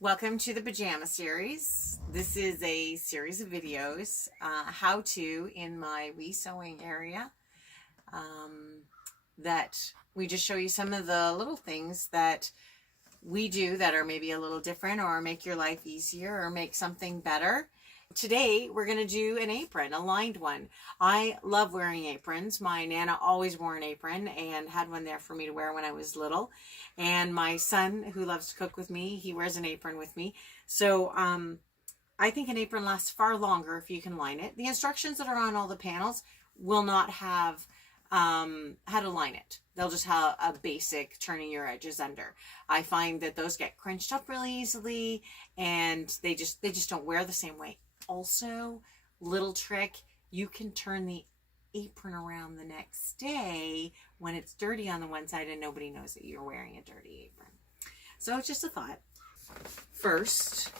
Welcome to the pajama series. This is a series of videos, how to in my sewing area, that we just show you some of the little things that we do that are maybe a little different or make your life easier or make something better. Today we're going to do an apron, a lined one. I love wearing aprons. My Nana always wore an apron and had one there for me to wear when I was little. And my son, who loves to cook with me, he wears an apron with me. So I think an apron lasts far longer if you can line it. The instructions that are on all the panels will not have how to line it. They'll just have a basic turning your edges under. I find that those get crunched up really easily and they just don't wear the same way. Also, little trick, you can turn the apron around the next day when it's dirty on the one side and nobody knows that you're wearing a dirty apron. So it's just a thought. First,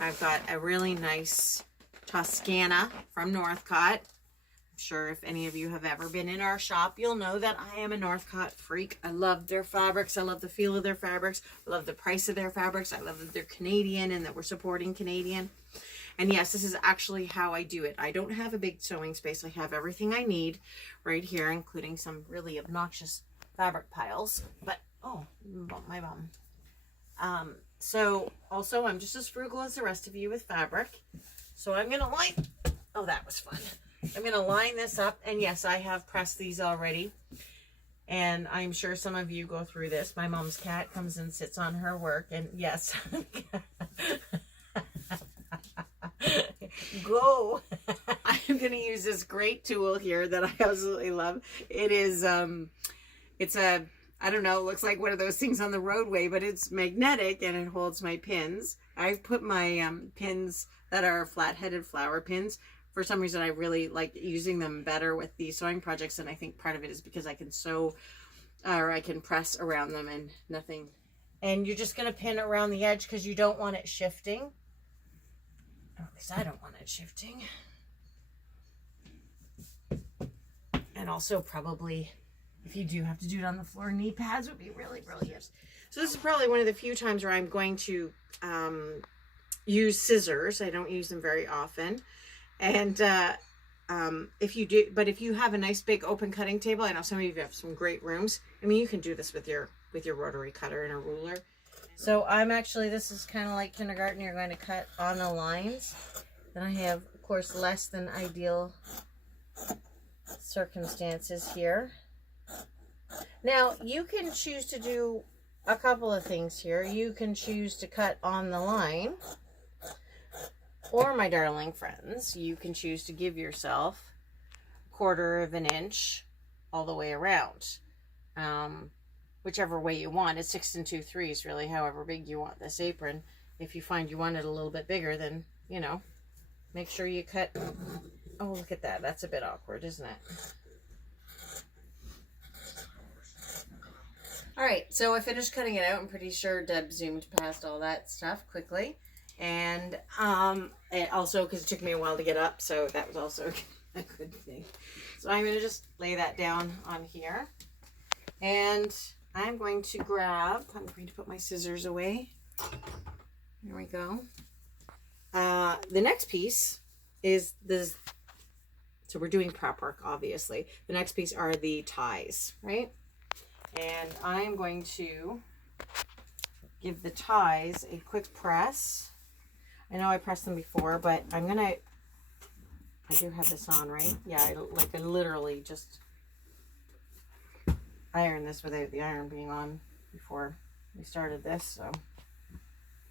I've got a really nice Toscana from Northcott. I'm sure if any of you have ever been in our shop, you'll know that I am a Northcott freak. I love their fabrics. I love the feel of their fabrics. I love the price of their fabrics. I love that they're Canadian and that we're supporting Canadian. And yes, this is actually how I do it. I don't have a big sewing space. I have everything I need right here, including some really obnoxious fabric piles. But, oh, my bum. So, also, I'm just as frugal as the rest of you with fabric. So I'm going to line... Oh, that was fun. I'm going to line this up. And yes, I have pressed these already. And I'm sure some of you go through this. My mom's cat comes and sits on her work. And yes... Go. I'm going to use this great tool here that I absolutely love. It is, it's a, I don't know, it looks like one of those things on the roadway, but it's magnetic and it holds my pins. I've put my pins that are flat-headed flower pins. For some reason, I really like using them better with these sewing projects, and I think part of it is because I can sew, or I can press around them and nothing. And you're just going to pin around the edge because you don't want it shifting. Or at least I don't want it shifting. And also probably, if you do have to do it on the floor, knee pads would be really, really good. So this is probably one of the few times where I'm going to use scissors. I don't use them very often. And if you do, but if you have a nice big open cutting table, I know some of you have some great rooms. I mean, you can do this with your rotary cutter and a ruler. So I'm actually, this is kind of like kindergarten. You're going to cut on the lines. Then I have, of course, less than ideal circumstances here. Now, you can choose to do a couple of things here. You can choose to cut on the line. Or, my darling friends, you can choose to give yourself a 1/4 of an inch all the way around. Whichever way you want. It's 6 2/3 really, however big you want this apron. If you find you want it a little bit bigger, then, you know, make sure you cut. Oh, look at that. That's a bit awkward, isn't it? All right, so I finished cutting it out. I'm pretty sure Deb zoomed past all that stuff quickly. And it also, because it took me a while to get up, so that was also a good thing. So I'm going to just lay that down on here. And I'm going to put my scissors away. There we go. The next piece is this. So we're doing prep work, obviously. The next piece are the ties, right? And I'm going to give the ties a quick press. I know I pressed them before, but I do have this on, right? Yeah, I literally just iron this without the iron being on before we started this, so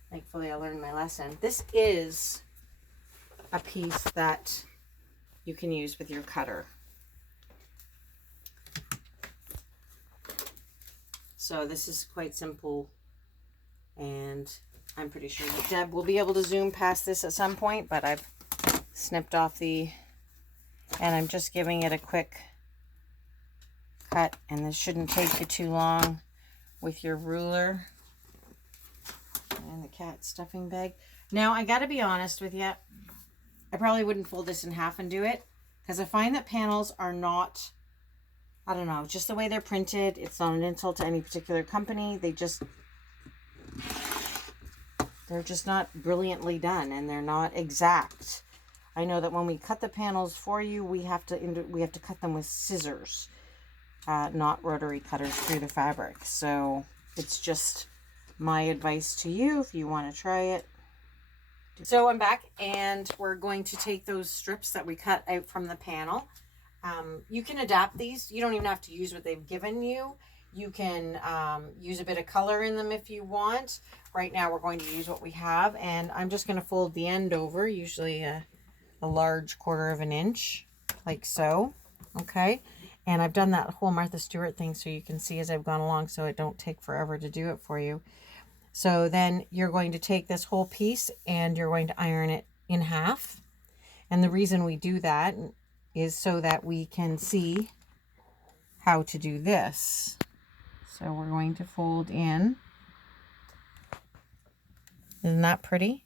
thankfully I learned my lesson. This is a piece that you can use with your cutter. So this is quite simple, and I'm pretty sure that Deb will be able to zoom past this at some point, but I've snipped off and I'm just giving it a quick cut, and this shouldn't take you too long with your ruler and the cat stuffing bag. Now, I got to be honest with you, I probably wouldn't fold this in half and do it, because I find that panels are not, I don't know, just the way they're printed. It's not an insult to any particular company. They they're just not brilliantly done, and they're not exact. I know that when we cut the panels for you, we have to cut them with scissors, not rotary cutters through the fabric. So it's just my advice to you if you want to try it. So I'm back, and we're going to take those strips that we cut out from the panel. You can adapt these. You don't even have to use what they've given you. You can use a bit of color in them if you want. Right now we're going to use what we have, and I'm just going to fold the end over, usually a large 1/4 of an inch, like so. Okay, and I've done that whole Martha Stewart thing so you can see as I've gone along, so it don't take forever to do it for you. So then you're going to take this whole piece and you're going to iron it in half. And the reason we do that is so that we can see how to do this. So we're going to fold in. Isn't that pretty?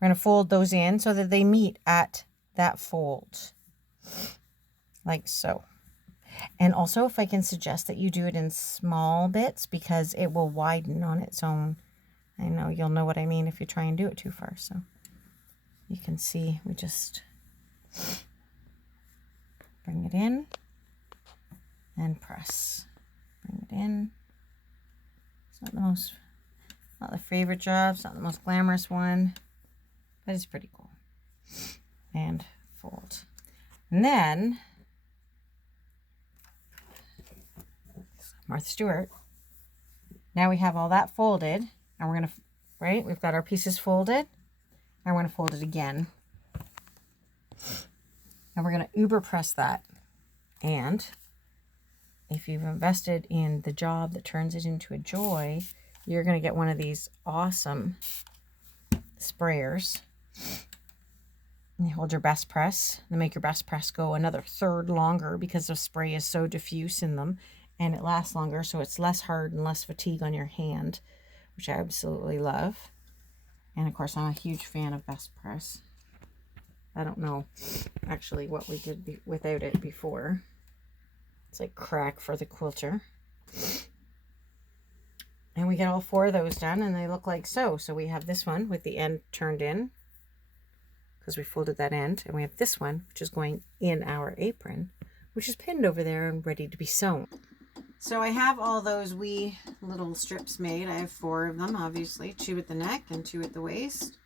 We're going to fold those in so that they meet at that fold, like so. And also, if I can suggest that you do it in small bits, because it will widen on its own. I know you'll know what I mean if you try and do it too far. So you can see we just bring it in and press. Bring it in. It's not the favorite job. It's not the most glamorous one, but it's pretty cool. And fold. And then Martha Stewart. Now we have all that folded, and we're going to, right, we've got our pieces folded, and we're going to fold it again. And we're going to uber press that. And if you've invested in the job that turns it into a joy, you're going to get one of these awesome sprayers. And you hold your best press and make your best press go another 1/3 longer, because the spray is so diffuse in them, and it lasts longer, so it's less hard and less fatigue on your hand, which I absolutely love. And of course, I'm a huge fan of best press. I don't know actually what we did without it before. It's like crack for the quilter. And we get all 4 of those done, and they look like so. So we have this one with the end turned in, because we folded that end, and we have this one, which is going in our apron, which is pinned over there and ready to be sewn. So I have all those wee little strips made. I have 4 of them, obviously, 2 at the neck and 2 at the waist.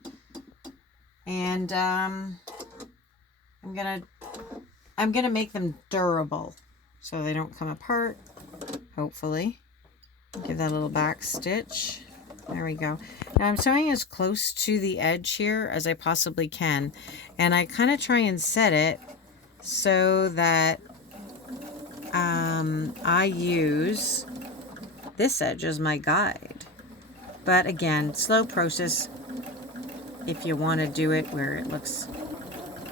And I'm gonna make them durable so they don't come apart, hopefully. Give that a little back stitch. There we go. Now I'm sewing as close to the edge here as I possibly can, and I kind of try and set it so that I use this edge as my guide. But again, slow process if you want to do it where it looks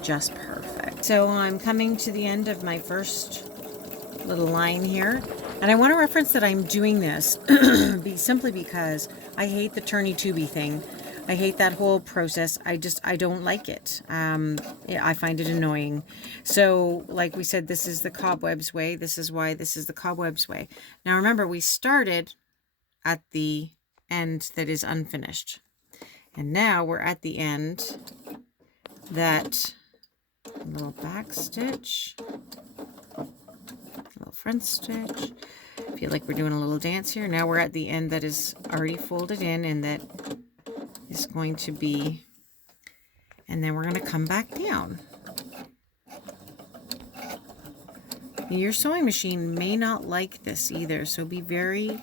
just perfect. So I'm coming to the end of my first little line here, and I want to reference that I'm doing this simply because I hate the turny-tubey thing. I hate that whole process. I don't like it. I find it annoying. So like we said, this is the Cobwebs way. This is why this is the Cobwebs way. Now remember, we started at the end that is unfinished. And now we're at the end that little back stitch, little front stitch. I feel like we're doing a little dance here. Now we're at the end that is already folded in, and that is going to be, and then we're going to come back down. Your sewing machine may not like this either, so be very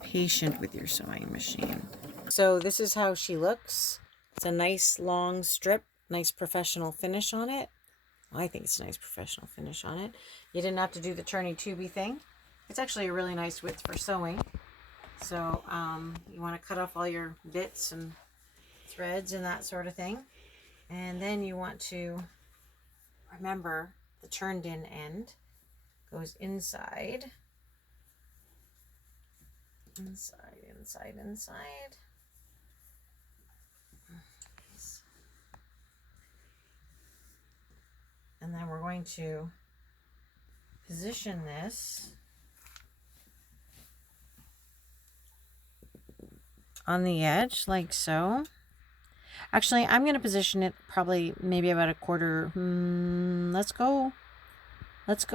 patient with your sewing machine. So this is how she looks. It's a nice long strip, nice professional finish on it. I think it's a nice professional finish on it. You didn't have to do the turny-tubey thing. It's actually a really nice width for sewing. So you want to cut off all your bits and threads and that sort of thing. And then you want to remember the turned in end goes inside. Inside, inside, inside. And then we're going to position this on the edge like so. Actually, I'm going to position it probably maybe about a quarter. Let's go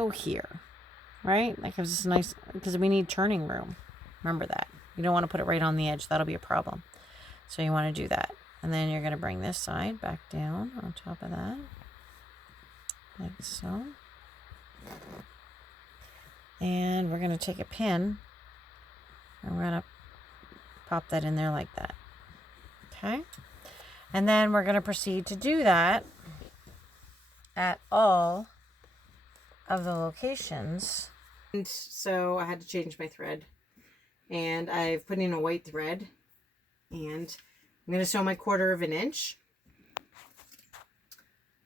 here, right? That gives us a nice, because we need turning room. Remember that. You don't want to put it right on the edge. That'll be a problem. So you want to do that. And then you're going to bring this side back down on top of that. Like so. And we're going to take a pin and we're going to pop that in there like that. Okay. And then we're going to proceed to do that at all of the locations. And so I had to change my thread. And I've put in a white thread. And I'm going to sew my 1/4 of an inch.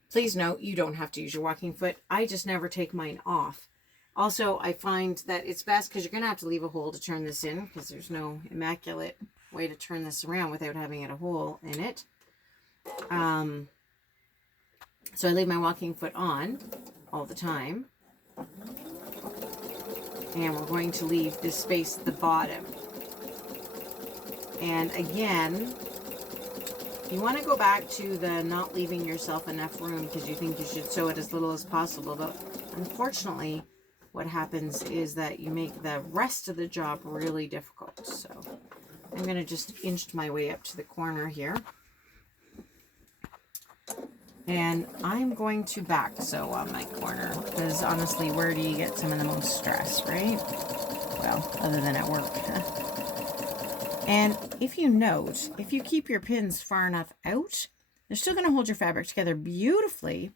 Please note, you don't have to use your walking foot. I just never take mine off. Also, I find that it's best because you're going to have to leave a hole to turn this in, because there's no immaculate way to turn this around without having a hole in it. So I leave my walking foot on all the time. And we're going to leave this space at the bottom. And again, you want to go back to the not leaving yourself enough room because you think you should sew it as little as possible. But unfortunately, what happens is that you make the rest of the job really difficult. So I'm going to just inch my way up to the corner here. And I'm going to back sew on my corner because honestly, where do you get some of the most stress, right? Well, other than at work. And if you note, if you keep your pins far enough out, they're still going to hold your fabric together beautifully.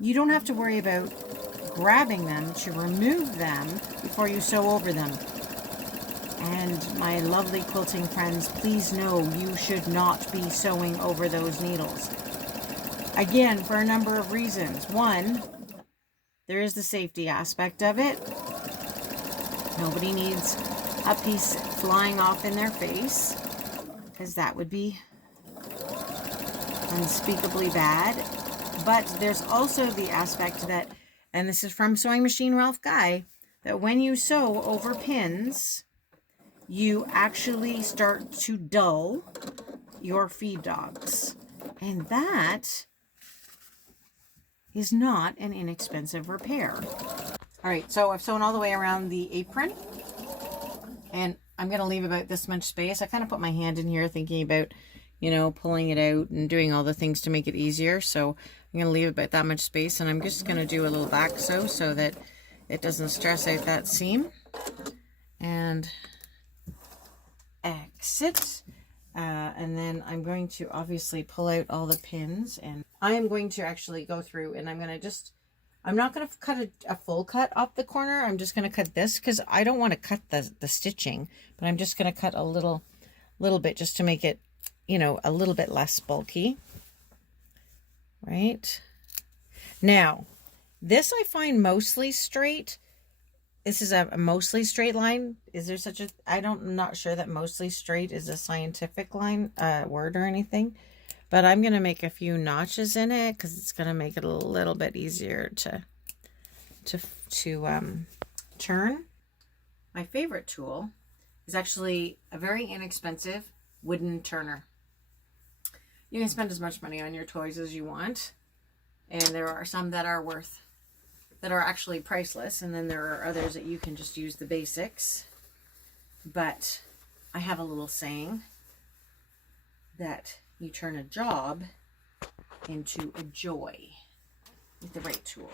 You don't have to worry about grabbing them to remove them before you sew over them. And my lovely quilting friends, please know you should not be sewing over those needles. Again, for a number of reasons. One, there is the safety aspect of it. Nobody needs a piece flying off in their face, because that would be unspeakably bad. But there's also the aspect that, and this is from Sewing Machine Ralph Guy, that when you sew over pins, you actually start to dull your feed dogs. And that is not an inexpensive repair. All right, so I've sewn all the way around the apron, and I'm going to leave about this much space. I kind of put my hand in here thinking about, you know, pulling it out and doing all the things to make it easier. So I'm going to leave about that much space, and I'm just going to do a little back sew so that it doesn't stress out that seam. And exit. And then I'm going to obviously pull out all the pins, and I am going to actually go through and I'm going to just, I'm not going to cut a full cut off the corner. I'm just going to cut this because I don't want to cut the stitching, but I'm just going to cut a little bit just to make it, you know, a little bit less bulky. Right. Now, this I find mostly straight. This is a mostly straight line. Is there such a, I'm not sure that mostly straight is a scientific line, word or anything, but I'm going to make a few notches in it because it's going to make it a little bit easier to turn. My favorite tool is actually a very inexpensive wooden turner. You can spend as much money on your toys as you want, and there are some that are actually priceless, and then there are others that you can just use the basics. But I have a little saying that you turn a job into a joy with the right tool.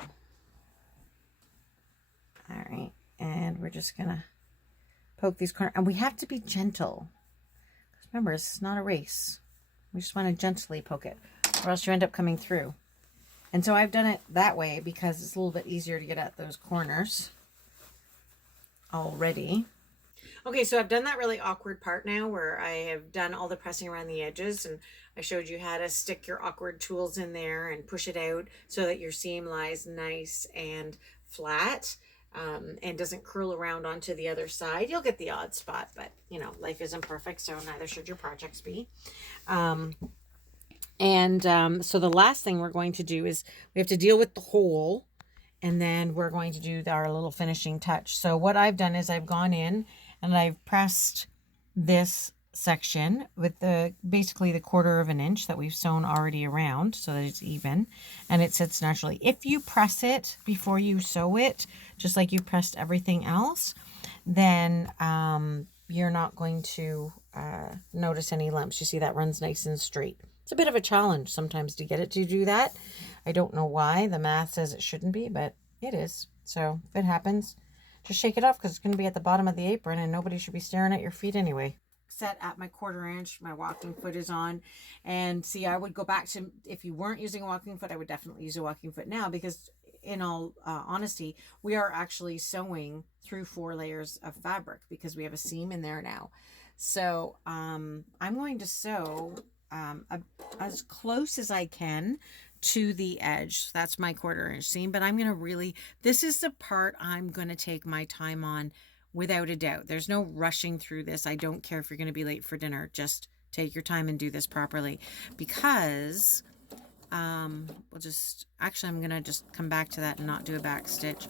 All right, and we're just gonna poke these corners, and we have to be gentle. Remember, it's not a race. We just want to gently poke it, or else you end up coming through. And so I've done it that way because it's a little bit easier to get at those corners already. Okay, so I've done that really awkward part now where I have done all the pressing around the edges, and I showed you how to stick your awkward tools in there and push it out so that your seam lies nice and flat, and doesn't curl around onto the other side. You'll get the odd spot, but you know, life isn't perfect, so neither should your projects be. So the last thing we're going to do is we have to deal with the hole, and then we're going to do our little finishing touch. So what I've done is I've gone in and I've pressed this section with the basically the 1/4 inch that we've sewn already around so that it's even and it sits naturally. If you press it before you sew it, just like you pressed everything else, then you're not going to notice any lumps. You see that runs nice and straight. It's a bit of a challenge sometimes to get it to do that. I don't know why. The math says it shouldn't be, but it is. So if it happens, just shake it off because it's going to be at the bottom of the apron and nobody should be staring at your feet anyway. Set at my 1/4 inch, my walking foot is on. And see, I would go back to, if you weren't using a walking foot, I would definitely use a walking foot now because in all honesty, we are actually sewing through 4 layers of fabric because we have a seam in there now. So I'm going to sew as close as I can to the edge. That's my 1/4 inch seam, but I'm going to really, this is the part I'm going to take my time on without a doubt. There's no rushing through this. I don't care if you're going to be late for dinner. Just take your time and do this properly because I'm going to just come back to that and not do a back stitch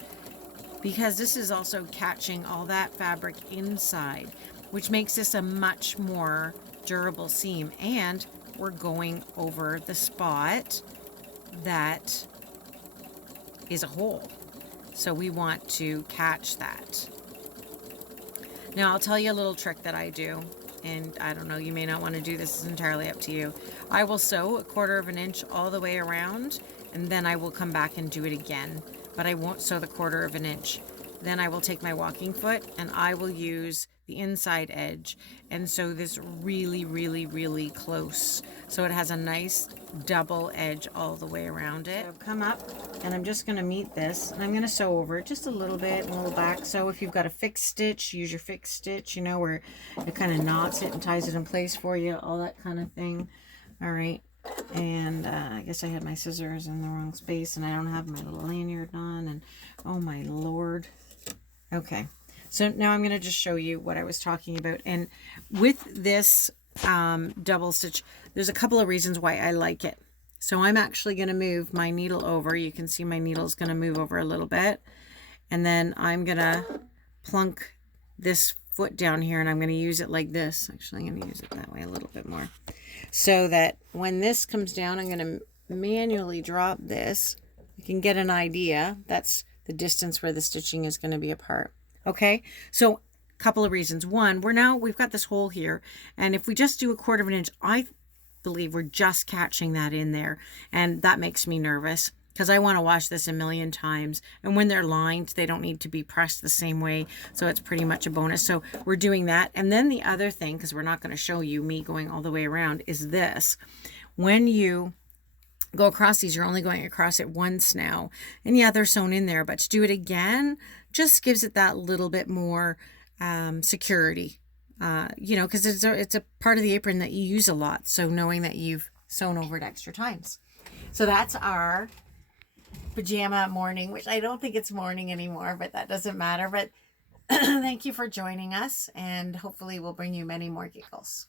because this is also catching all that fabric inside, which makes this a much more durable seam. And we're going over the spot that is a hole. So we want to catch that. Now I'll tell you a little trick that I do, and I don't know, you may not want to do this, it's entirely up to you. I will sew a 1/4 inch all the way around, and then I will come back and do it again, but I won't sew the 1/4 inch. Then I will take my walking foot and I will use the inside edge and sew this really, really, really close. So it has a nice double edge all the way around it. So I've come up and I'm just going to meet this and I'm going to sew over it just a little bit and a little back. So if you've got a fixed stitch, use your fixed stitch, you know, where it kind of knots it and ties it in place for you, all that kind of thing. All right. And I guess I had my scissors in the wrong space and I don't have my little lanyard on, and oh my Lord. Okay, so now I'm going to just show you what I was talking about. And with this double stitch, there's a couple of reasons why I like it. So I'm actually going to move my needle over. You can see my needle is going to move over a little bit. And then I'm going to plunk this foot down here and I'm going to use it like this. Actually, I'm going to use it that way a little bit more. So that when this comes down, I'm going to manually drop this. You can get an idea. That's the distance where the stitching is going to be apart. Okay, so a couple of reasons. One, we've got this hole here, and if we just do a 1/4 inch, I believe we're just catching that in there, and that makes me nervous because I want to wash this a million times, and when they're lined, they don't need to be pressed the same way, so it's pretty much a bonus. So we're doing that. And then the other thing, because we're not going to show you me going all the way around, is this. When you go across these, you're only going across it once now, and yeah, they're sewn in there, but to do it again just gives it that little bit more security, you know, because it's a part of the apron that you use a lot, so knowing that you've sewn over it extra times. So that's our pajama morning, which I don't think it's morning anymore, but that doesn't matter. But thank you for joining us, and hopefully we'll bring you many more giggles.